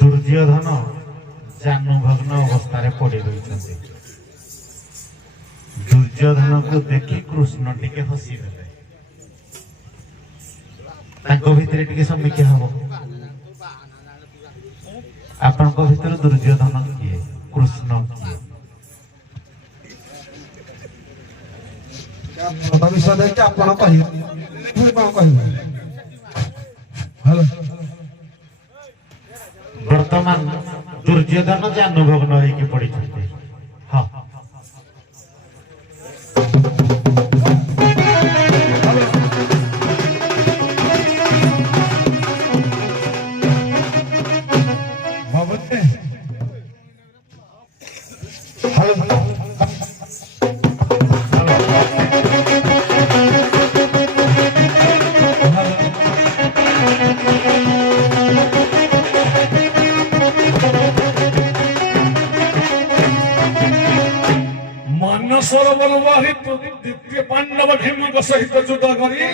दुर्योधन जानुभग्न अवस्था पड़ी रही। दुर्योधन को देखी कृष्ण टिके हसी देले। भितर टिके समीक्षा हम आपण भीतर दुर्योधन किए कृष्ण किए भविष्य आपण वर्तमान दुर्योधन जानुभग्न होगी पड़ी। हाँ सरोवर बाहित द्वितीय पांडव भीम सहित युद्ध करी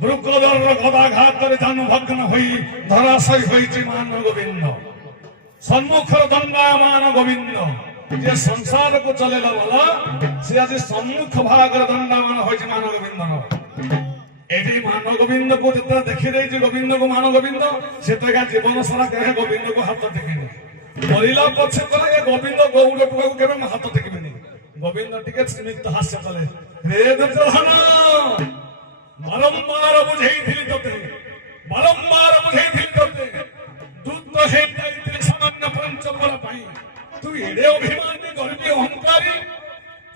वृकोदर गदाघात जानुभग्न होई धराशयी होइछि मान गोविंद। सम्मुखर दंडायमान गोविंद जे संसार को चलेला वाला से आज सम्मुख भागर दंडायमान होइछि मान गोविंद। एठी मान गोविंद को जता देखि रही गोविंद को मान गोविंद से तो जीवन सारा कहे गोविंद को हाथ टेकिनी मरिला पछे करे गोविंद गौड़ को केबे हाथ टेकिनी। गोविंद टिके स्मित हास्य कले रे दुर्योधन बारंबार बुझेइथिली तोते बारंबार बुझेइथिली तोते दूत हेइथिली सामान्य पंचबल पाई तू एडे अभिमानी गर्वी अहंकारी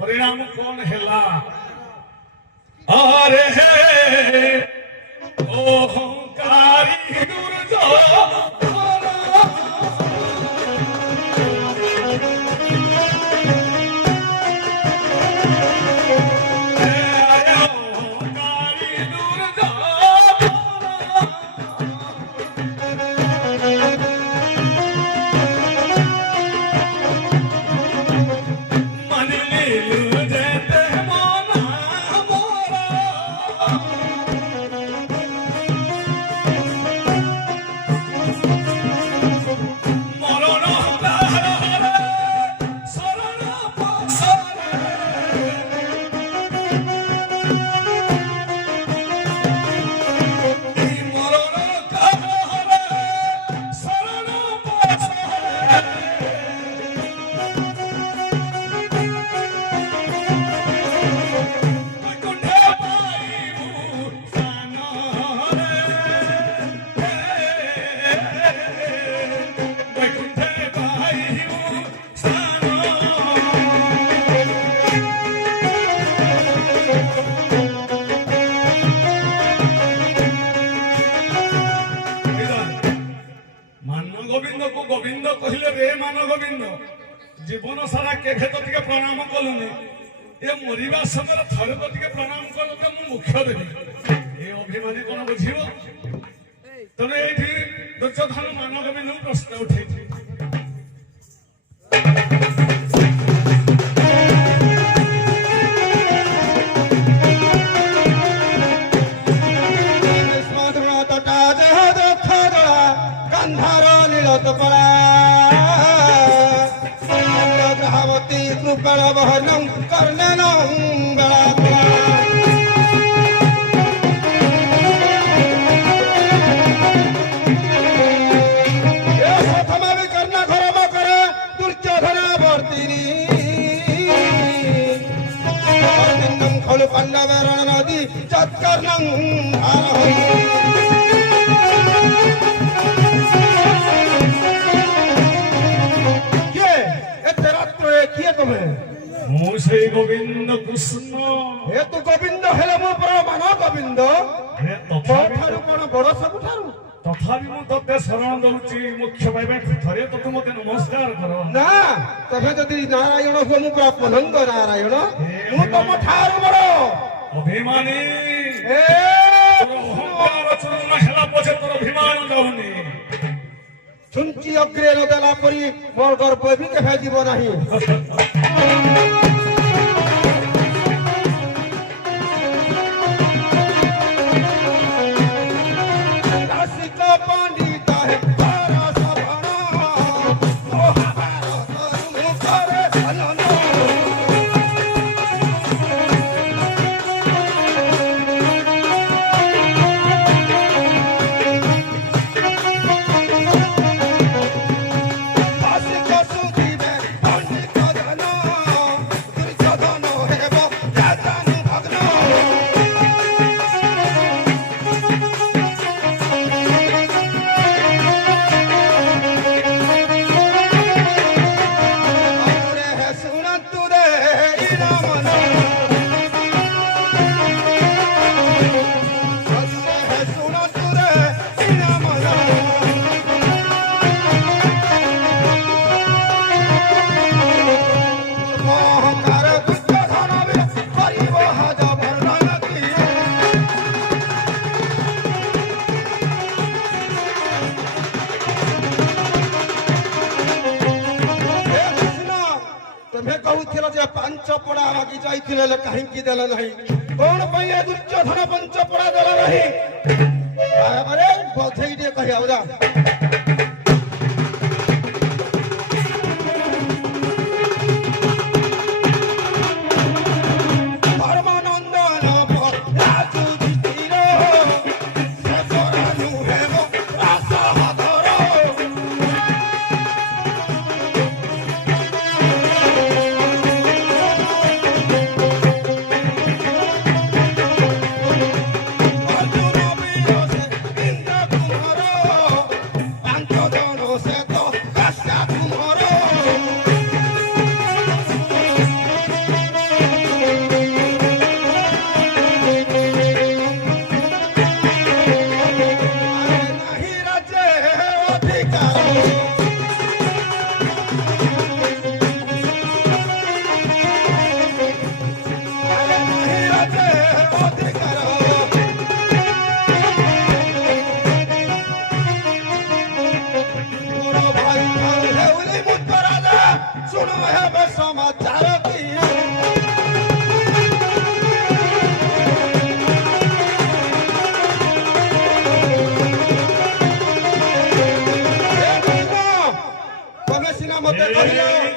परिणाम कौन हेला अरे हे अहंकारी दुर्योधन गोविंद कहले रे मान गोविंद जीवन सारा केभे तो टिके प्रणाम कलुनी ए मरिबा समय थरे तो टिके प्रणाम कलु के मु मुख्य देबी ए अभिमानी कोन बुझिबो तने एठी दुर्योधन मान गोविंद प्रश्न उठेछि। गोविंद कृष्ण हे तू गोविंद हेले मो पर मान गोविंद हे तथारु कोन बड़ सबठारु तथापि मु तते शरण दउची मुख्य भाई थरे तो तू मते नमस्कार करो ना तबे जदी नारायण हो मु पर पनंग नारायण मु तम ठारु बड़ अभिमानी ए अहंकार चूर्ण हेला पछे तोर अभिमान जाउनी छुंची अग्रे न देला परी मोर गर्व भी केभे जीव नाही। पंडित है କହୁଥିଲ ଯେ ପାଞ୍ଚ ପଡା ମାଗି ଯାଇଥିଲେ ହେଲେ କାହିଁକି ଦେଲ ନାହିଁ କଣ ପାଇଁ ଏ ଦୁର୍ଯ୍ୟୋଧନ ପାଞ୍ଚ ପଡା ଦେଲ ନାହିଁ ଆରେ ବଧେଇ ଟିକେ କହିବା ବୁଝା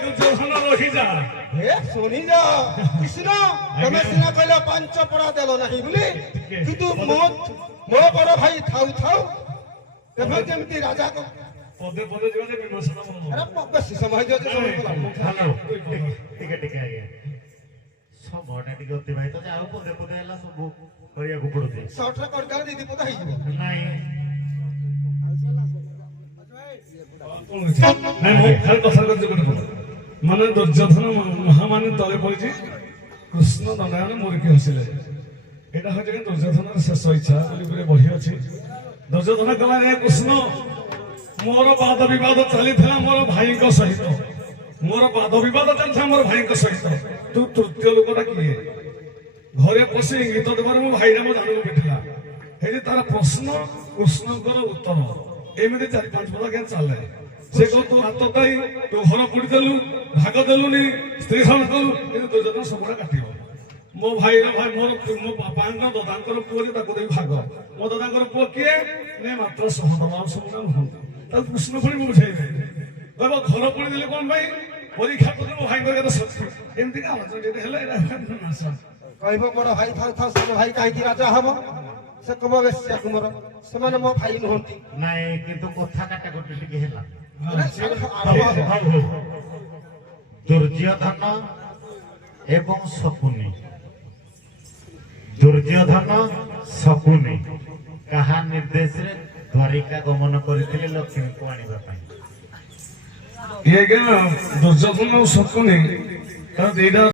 ଦୁର୍ଯ୍ୟୋଧନ ରହିଯା ଶୁଣି ଯା କୃଷ୍ଣ ତମେ ସିନା କହିଲ ପାଞ୍ଚ ପଡା ଦେଲ ନାହିଁ ବୋଲି କିନ୍ତୁ ମୋ ବଡ ଭାଇ ଥାଉ ଥାଉ ତେବେ ଯେମିତି ରାଜା ପଦେ ପଦେ ଯିବା ଯେ ବିମର୍ଶନ ବେଶୀ ସମୟ ହେଇଯାଉଛି ଟିକେ ଟିକେ ଆଜ୍ଞା ସମୟଟା ଟିକେ ଅତିବାହିତ ଯେ ଆଉ ପଦେ ପଦେ ହେଲା ସବୁ କରିବାକୁ ପଡୁଛି ସର୍ଟରେ କରିଦେଲେ ଦିଦି ପଦ ହେଇଯିବ ନାଇଁ ମାନେ ଦୁର୍ଯ୍ୟୋଧନ ମହାମାନେ ତଳେ ପଡିଛି କୃଷ୍ଣ ଦଣ୍ଡାୟନ ମୁରିକି ହସିଲେ ଏଇଟା ହଉଛି ଦୁର୍ଯ୍ୟୋଧନର ଶେଷ ଇଚ୍ଛା ବୋଲି ଗୋଟେ ବହି ଅଛି ଦୁର୍ଯ୍ୟୋଧନ କହିଲା କୃଷ୍ଣ ମୋର ବାଦ ବିବାଦ ଚାଲିଥିଲା ମୋର ଭାଇଙ୍କ ସହିତ ମୋର ବାଦ ବିବାଦ ଚାଲିଥିଲା ମୋର ଭାଇଙ୍କ ସହିତ ତୁ ତୃତୀୟ ଲୋକଟା କିଏ ଘରେ ପଶି ଇଙ୍ଗିତ ଦେବାରେ ମୋ ଭାଇଟା ମୋ ଦାଣ୍ଡକୁ ପିଟିଲା ଏଠି ତାର ପ୍ରଶ୍ନ କୃଷ୍ଣଙ୍କର ଉତ୍ତର ଏମିତି 4-5 ପଦ କେମିତି ଚାଲେ ସେ କହ ତୁ ହାତ ପାଇ ତୁ ଘର ପୋଡ଼ି ଦେଲୁ ଭାଗ ଦେଲୁନି ସ୍ତ୍ରୀ ହରଣ କଲୁ କିନ୍ତୁ ଦୁର୍ଯ୍ୟୋଧନ ସବୁଟା କାଟିବ ମୋ ଭାଇର ଭାଇ ମୋର ମୋ ବାପାଙ୍କର ଦଦାଙ୍କର ପୁଅ ତାକୁ ଦେବି ଭାଗ ମୋ ଦଦାଙ୍କର ପୁଅ କିଏ ନେ ମାତ୍ର ସହଦେବ ଆଉ ସବୁଟା ନୁହନ୍ତି ତାକୁ କୃଷ୍ଣ ପୁଣି ବୁଝେଇବେ କହିବ ଘର ପୋଡ଼ି ଦେଲେ କଣ ପାଇଁ ପରୀକ୍ଷା କଲେ ମୋ ଭାଇଙ୍କର କେତେ ଶକ୍ତି ଏମିତି ଆଲୋଚନା ଯଦି ହେଲେ କହିବ ବଡ ଭାଇ ଥାଉ ଥାଉ ସାନ ଭାଇ କାହିଁକି ରାଜା ହବ ସେ କମ ବେଶ୍ୟା କୁମର ସେମାନେ ମୋ ଭାଇ ନୁହନ୍ତି ନାଇଁ କିନ୍ତୁ କଥା କାଟାକଟି ଟିକେ ହେଲା ଦୁର୍ଯ୍ୟୋଧନ ଏବଂ ଶକୁନି ଦୁର୍ଯ୍ୟୋଧନ ଶକୁନି କାହା ନିର୍ଦ୍ଦେଶରେ ଦ୍ୱାରିକା ଗମନ କରିଥିଲେ ଲକ୍ଷ୍ମୀଙ୍କୁ ଆଣିବା ପାଇଁ ଦୁର୍ଯ୍ୟୋଧନ ଆଉ ଶକୁନି ଦିଟା